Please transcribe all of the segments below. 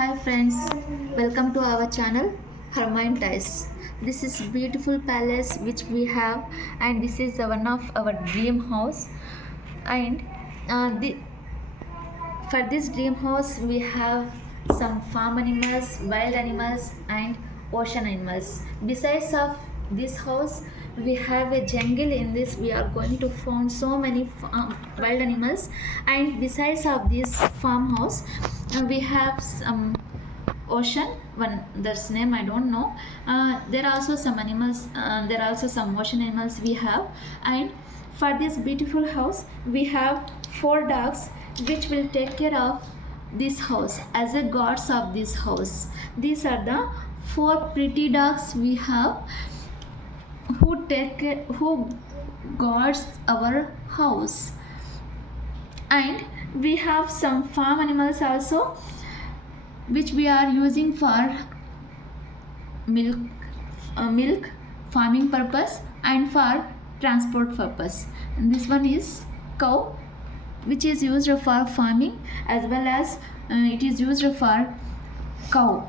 Hi friends, welcome to our channel Hermitage. This is beautiful palace which we have, and this is one of our dream house. And for this dream house we have some farm animals, wild animals, and ocean animals. Besides of this house, we have a jungle. In this we are going to find so many wild animals, and besides of this farmhouse we have some ocean. One, that's name I don't know. There are also some animals, there are also some ocean animals we have. And for this beautiful house we have four dogs which will take care of this house as a gods of this house. These are the four pretty dogs we have who guards our house. And we have some farm animals also which we are using for milk farming purpose and for transport purpose. And this one is cow, which is used for farming as well as it is used for cow.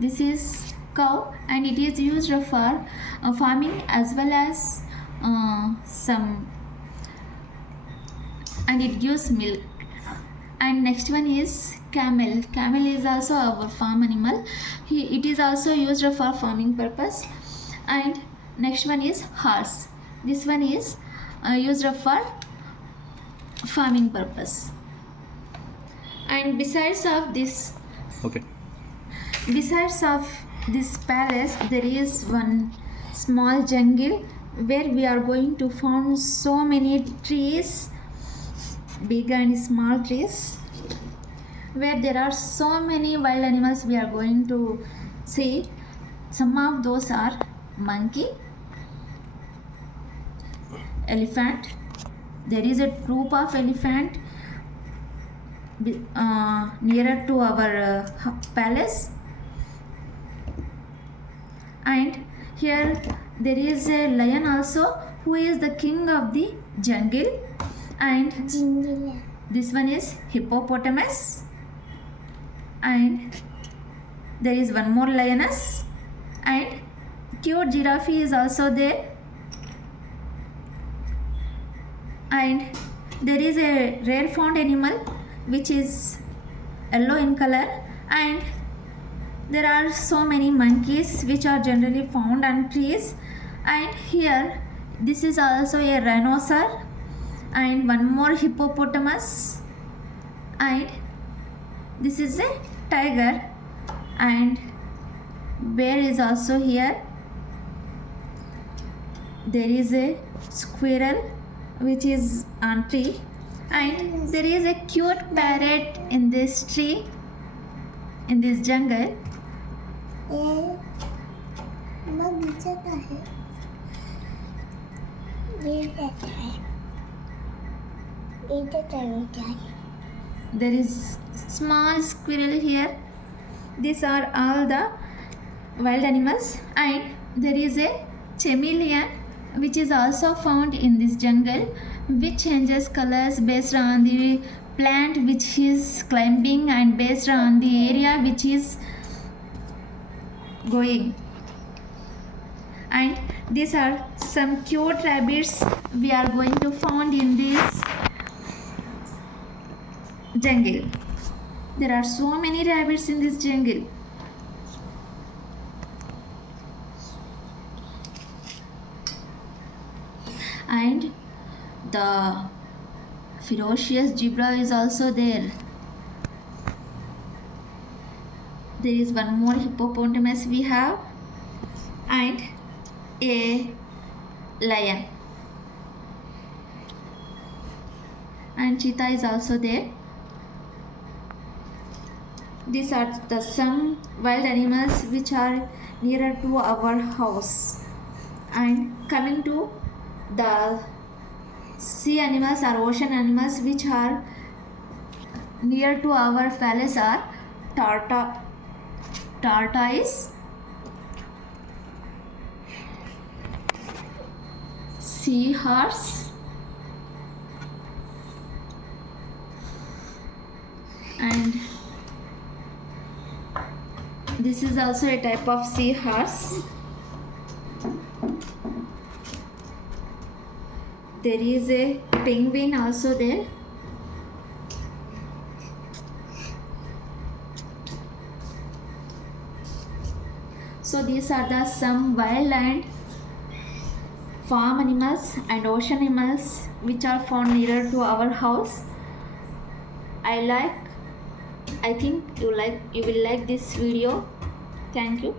This is cow and it is used for farming as well as some, and it gives milk. And next one is camel. Camel is also our farm animal. It is also used for farming purpose. And next one is horse. This one is used for farming purpose. And besides of this palace, there is one small jungle where we are going to find so many trees, big and small trees, where there are so many wild animals we are going to see. Some of those are monkey, elephant. There is a troop of elephant nearer to our palace. And here there is a lion also, who is the king of the jungle. And this one is hippopotamus. And there is one more lioness. And cute giraffe is also there. And there is a rare found animal which is yellow in color. And there are so many monkeys which are generally found on trees. And here this is also a rhinoceros and one more hippopotamus. And this is a tiger, and bear is also here. There is a squirrel which is on tree, and there is a cute parrot in this tree, in this jungle. There is small squirrel here. These are all the wild animals. And there is a chameleon which is also found in this jungle, which changes colors based on the plant which is climbing and based on the area which is going. And these are some cute rabbits we are going to find in this jungle. There are so many rabbits in this jungle. And the ferocious zebra is also there. There is one more hippopotamus we have, and a lion. And cheetah is also there. These are the some wild animals which are nearer to our house. And coming to the sea animals or ocean animals which are near to our palace are tortoise, seahorse, And this is also a type of seahorse. There is a penguin also there. So these are the some wild and farm animals and ocean animals which are found nearer to our house. I think you will like this video. Thank you.